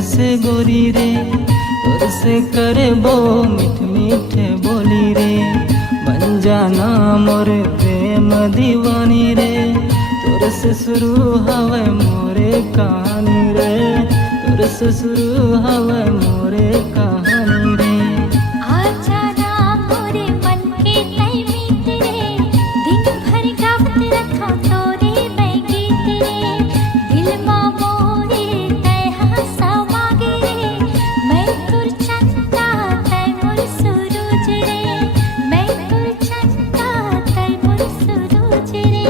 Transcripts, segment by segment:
जैसे गोरी रे, तोर से करबो मीठ मीठ बोली रे। बन जाना मोर प्रेम दीवानी रे, तोर से शुरू हवे मोरे कहानी रे, तोर से शुरू हवे मोरे कहानी रे। आजा ना मोरे मन के तय मीत रे, दिन भर गावत रखा तोरे मैं गीत रे। दिल मां मोरे तय हंसा मागे रे, मैं तुर चंदा तय मोर सूरज रे, मैं तुर चंदा तय मोर सूरज रे।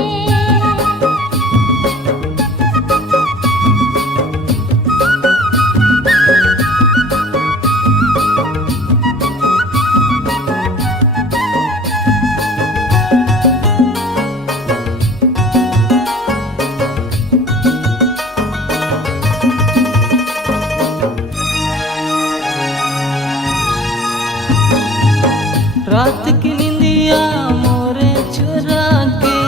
रात की निंदिया मोरे चुरा के,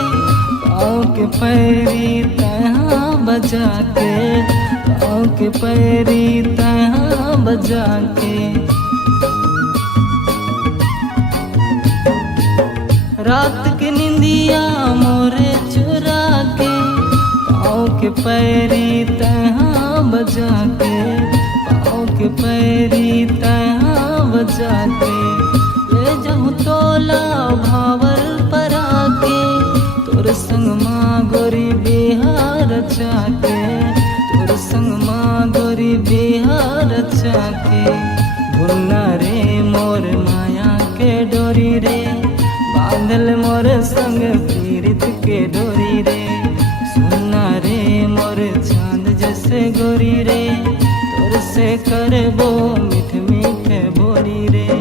पाँव के पैरी तहाँ बजा के, पाँव के पैरी तहाँ बजा के। रात की निंदिया मोरे चुरा के, पाँव के पैरी तहाँ बजा के, पाँव के पैरी तहाँ बजा के। ले जाऊँ तोला भावर परा के, तोर संग माँ गोरी बिहार चाके, तोर संग माँ गोरी बिहार चाके। भुन्ना रे मोर माया के डोरी रे, बांधल मोर संग पीरित के डोरी रे। सुना रे मोर चांद जैसे गोरी रे, तोर से करबो मीठ मीठ बोली रे।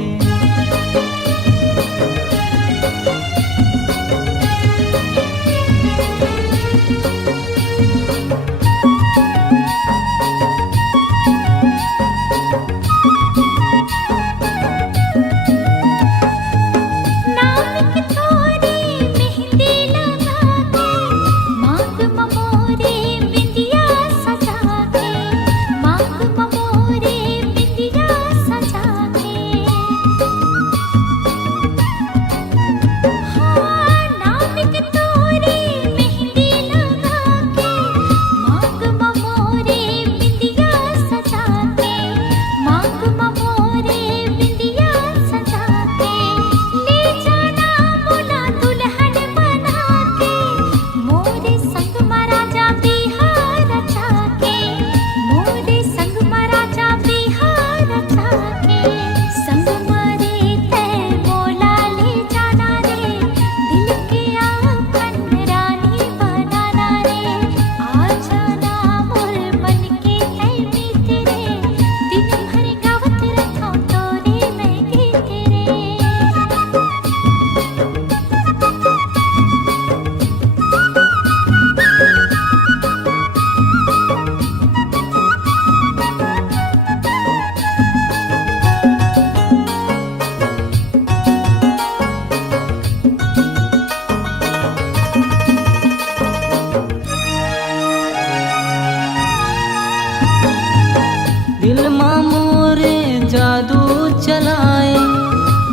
दिल माँ मोरे जादू चलाए,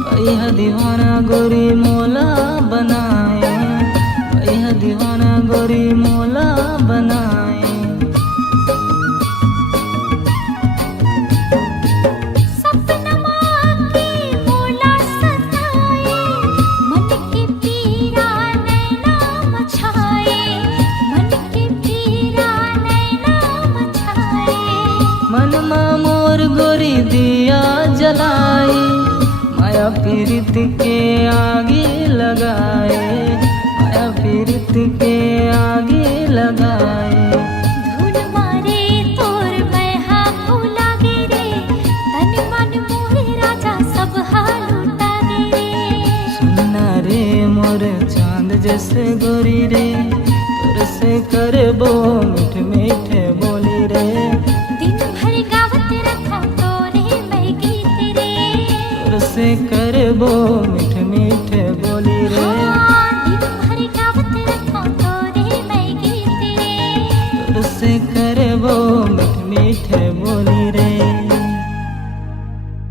भैया दीवाना गोरी मोला बनाए, भैया दीवाना गोरी मोला बनाए। मन माँ मोर गोरी दिया जलाए, माया पीरित के आगे लगाए, माया पीरित के आगे लगाए। धुन मारे तोर मैं हाथ लागे रे, तन मन मोरे राजा सब हाल उठागे रे। सुनना रे मोर चांद जैसे गोरी रे, तोर से करबो मीठ मीठ बोली रे। दिन भर गावत रखा तोरे मैं गीत रे, तोर से करबो मीठ